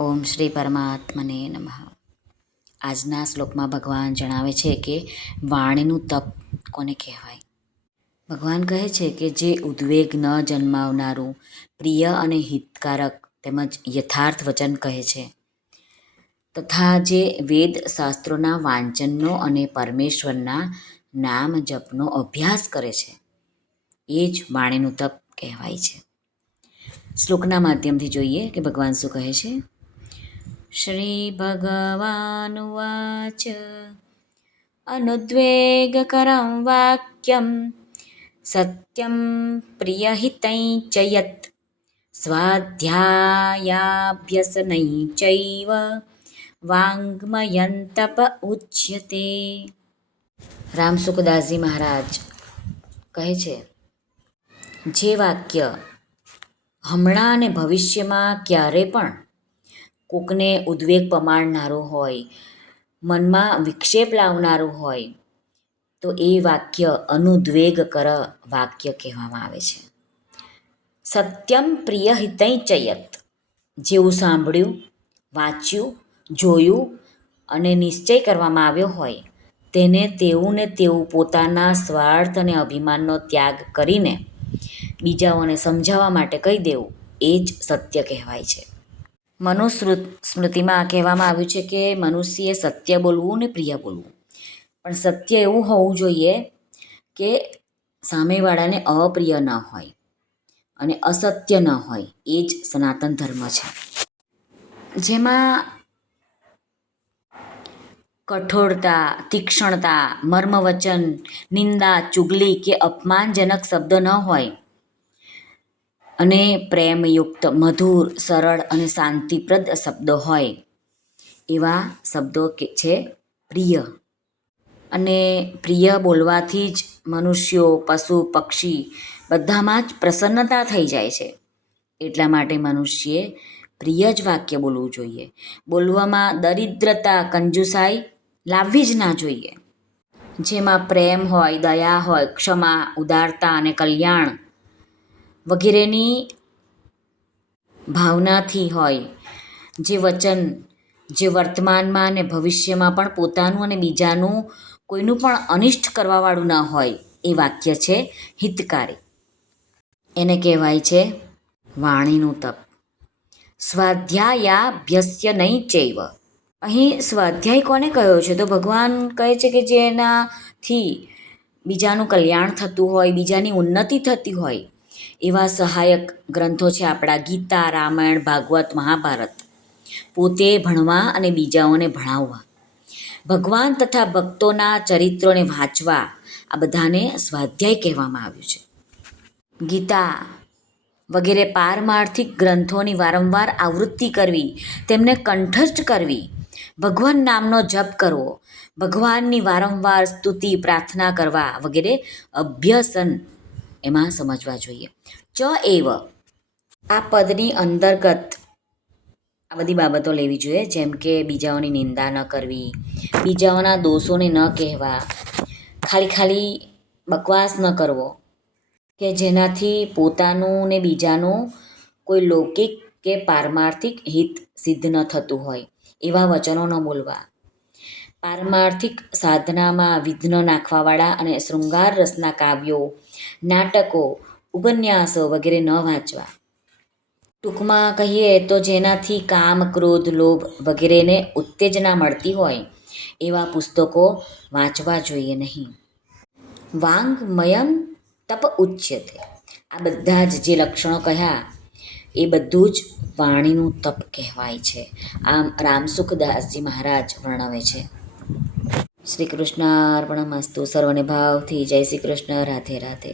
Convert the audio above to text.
ઓમ શ્રી પરમાત્મને નમઃ. આજના શ્લોકમાં ભગવાન જણાવે છે કે વાણીનું તપ કોને કહેવાય. ભગવાન કહે છે કે જે ઉદ્વેગ ન જન્માવનારું પ્રિય અને હિતકારક તેમજ યથાર્થ વચન કહે છે, તથા જે વેદ શાસ્ત્રોના વાંચનનો અને પરમેશ્વરના નામ જપનો અભ્યાસ કરે છે, એ જ વાણીનું તપ કહેવાય છે. શ્લોકના માધ્યમથી જોઈએ કે ભગવાન શું કહે છે. શ્રી ભગવાનુવાચ અનુદ્વેગકરં વાક્યમ સત્યમ પ્રિયહિતં ચ યત સ્વાધ્યાયાભ્યસનૈ ચૈવ વાङ्મયં તપ ઉચ્યતે. રામસુખદાસજી મહારાજ કહે છે, જે વાક્ય હમણાં અને ભવિષ્યમાં ક્યારે પણ કોકને ઉદ્વેગ પમાડનારું હોય, મનમાં વિક્ષેપ લાવનારું હોય, તો એ વાક્ય અનુદ્વેગકર વાક્ય કહેવામાં આવે છે. સત્યમ પ્રિય હિતૈ ચ યત, જેવું સાંભળ્યું, વાંચ્યું, જોયું અને નિશ્ચય કરવામાં આવ્યો હોય તેને તેવું ને તેવું પોતાના સ્વાર્થ અને અભિમાનનો ત્યાગ કરીને બીજાઓને સમજાવવા માટે કહી દેવું, એ જ સત્ય કહેવાય છે. મનુસ્મૃતિમાં કહેવામાં આવ્યું છે કે મનુષ્યએ સત્ય બોલવું ને પ્રિય બોલવું, પણ સત્ય એવું હોવું જોઈએ કે સામેવાળાને અપ્રિય ન હોય અને અસત્ય ન હોય. એ જ સનાતન ધર્મ છે, જેમાં કઠોરતા, તીક્ષ્ણતા, મર્મવચન, નિંદા, ચુગલી કે અપમાનજનક શબ્દ ન હોય અને પ્રેમયુક્ત, મધુર, સરળ અને શાંતિપ્રદ શબ્દો હોય, એવા શબ્દો છે પ્રિય. અને પ્રિય બોલવાથી જ મનુષ્યો, પશુ, પક્ષી બધામાં જ પ્રસન્નતા થઈ જાય છે. એટલા માટે મનુષ્યએ પ્રિય જ વાક્ય બોલવું જોઈએ. બોલવામાં દરિદ્રતા, કંજુસાઈ લાવવી જ ના જોઈએ. જેમાં પ્રેમ હોય, દયા હોય, ક્ષમા, ઉદારતા અને કલ્યાણ વગેરેની ભાવનાથી હોય. જે વચન જે વર્તમાનમાં અને ભવિષ્યમાં પણ પોતાનું અને બીજાનું કોઈનું પણ અનિષ્ટ કરવાવાળું ના હોય, એ વાક્ય છે હિતકારી. એને કહેવાય છે વાણીનું તપ. સ્વાધ્યાયાભ્યસનૈ ચૈવ. અહીં સ્વાધ્યાય કોને કહ્યો છે? તો ભગવાન કહે છે કે જેનાથી બીજાનું કલ્યાણ થતું હોય, બીજાની ઉન્નતિ થતી હોય, એવા સહાયક ગ્રંથો છે આપણા ગીતા, રામાયણ, ભાગવત, મહાભારત. પોતે ભણવા અને બીજાઓને ભણાવવા, ભગવાન તથા ભક્તોના ચરિત્રોને વાંચવા, આ બધાને સ્વાધ્યાય કહેવામાં આવ્યું છે. ગીતા વગેરે પારમાર્થિક ગ્રંથોની વારંવાર આવૃત્તિ કરવી, તેમને કંઠસ્થ કરવી, ભગવાન નામનો જપ કરવો, ભગવાનની વારંવાર સ્તુતિ, પ્રાર્થના કરવા વગેરે અભ્યસન એમાં સમજવા જોઈએ. ચ એવ, આ પદની અંતર્ગત આ બધી બાબતો લેવી જોઈએ, જેમ કે બીજાઓની નિંદા ન કરવી, બીજાઓના દોષોને ન કહેવા, ખાલી બકવાસ ન કરવો કે જેનાથી પોતાનું ને બીજાનું કોઈ લૌકિક કે પારમાર્થિક હિત સિદ્ધ ન થતું હોય, એવા વચનો ન બોલવા. પારમાર્થિક સાધનામાં વિઘ્ન નાખવાવાળા અને શૃંગાર રસના કાવ્યો, નાટકો, ઉપન્યાસો વગેરે ન વાંચવા. ટૂંકમાં કહીએ તો જેનાથી કામ, ક્રોધ, લોભ વગેરેને ઉત્તેજના મળતી હોય, એવા પુસ્તકો વાંચવા જોઈએ નહીં. વાङ्મયં તપ ઉચ્યતે. આ બધા જ જે લક્ષણો કહ્યા એ બધું જ વાણીનું તપ કહેવાય છે. આમ રામસુખદાસજી મહારાજ વર્ણવે છે. શ્રી કૃષ્ણ અર્પણમસ્તુ. સર્વને ભાવથી જય શ્રી કૃષ્ણ. રાધે રાધે.